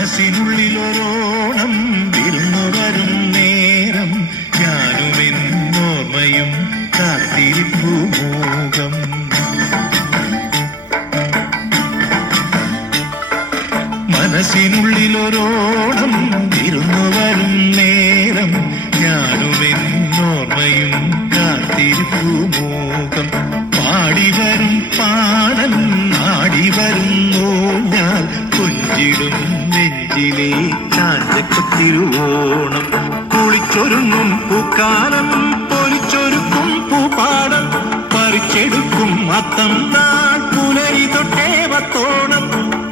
മനസ്സിനുള്ളിലൊരോണം വിരുന്നു വരും നേരം ഞാനുമെന്നോർമ്മയും കാത്തിരിപ്പു മോകം. മനസ്സിനുള്ളിലൊരോണം വിരുന്നു വരും നേരം ഞാനുമെന്നോർമ്മയും കാത്തിരിപ്പു മോകം. പാടിവരും പാടൻ ആടിവരുന്നു ഞാൻ കൊഞ്ചിടും നെഞ്ചിലെ ചാഞ്ചക്കത്തിരുവോണം. കുളിച്ചൊരുങ്ങും പൂക്കാലം പൊലിച്ചൊരുക്കും പൂപ്പാടം പറിച്ചെടുക്കും അത്തം നാൾ പുലരി തൊട്ടേവത്തോണം.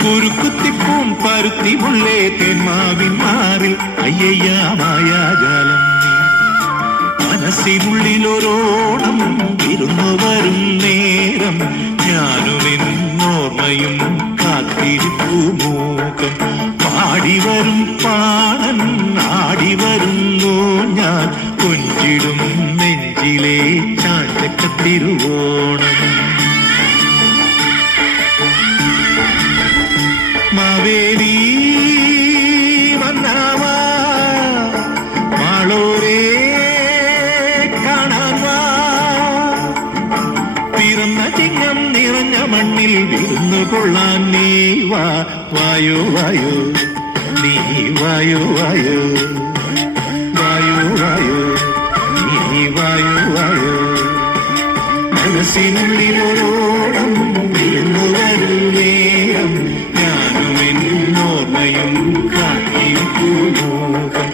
കുരുക്കുത്തിപ്പൂം പരുത്തി മുള്ളേ തെന്മാവിൻ മാറിൽ അയ്യയ്യ മായാജാലം. മനസ്സിനുള്ളിലൊരോണം വിരുന്നു വരും നേരം ഞാനുമെന്നോർമ്മയും കാത്തിരിപ്പു മോകം. പാടിവരും പാടൻ ആടിവരുന്നു ഞാൻ കൊഞ്ചിടും നെഞ്ചിലെ ചാഞ്ചക്കത്തിരുവോണം. മാവേലി വന്നാവാ മാളോരേ കാണാൻ വാ. പിറന്ന ചിങ്ങം നിറഞ്ഞ മണ്ണിൽ വിരുന്നു കൊള്ളാൻ നീ വാ. വായോ വായോ നീ വായോ വായോ വായോ വായോ നീ വായോ വായോ. മനസ്സിനുള്ളിലൊരോണം വിരുന്നു വരും നേരം ഞാനുമെന്നോർമ്മയും കാത്തിരിപ്പു മോകം.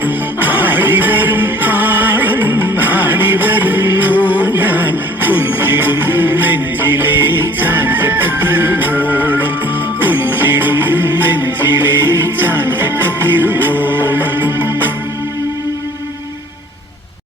ആടിവരും പാടൻ ആടിവരുന്നു ഞാൻ കൊഞ്ചിടും നെഞ്ചിലെ ചാഞ്ചക്കത്തിരുവോണം. കൊഞ്ചിടും നെഞ്ചിലെ ചാഞ്ചക്ക